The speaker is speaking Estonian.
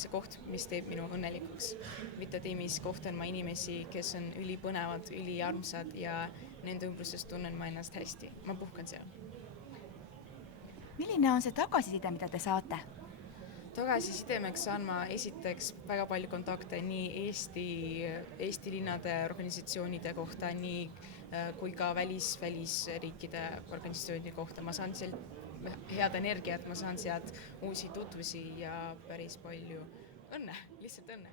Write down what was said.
see koht, mis teeb minu õnnelikuks. Vitateamis kohtan ma inimesi, kes on ülipõnevad, üliarmsad ja nende ümbruses tunnen ma ennast hästi. Ma puhkan seal. Milline on see tagasiside, mida te saate? Tagasisidemeks saan ma esiteks väga palju kontakte nii Eesti linnade organisatsioonide kohta, nii kui ka välisriikide organisatsioonide kohta. Ma saan sealt head energiat, ma saan sealt uusi tutvusi ja päris palju õnne, lihtsalt õnne.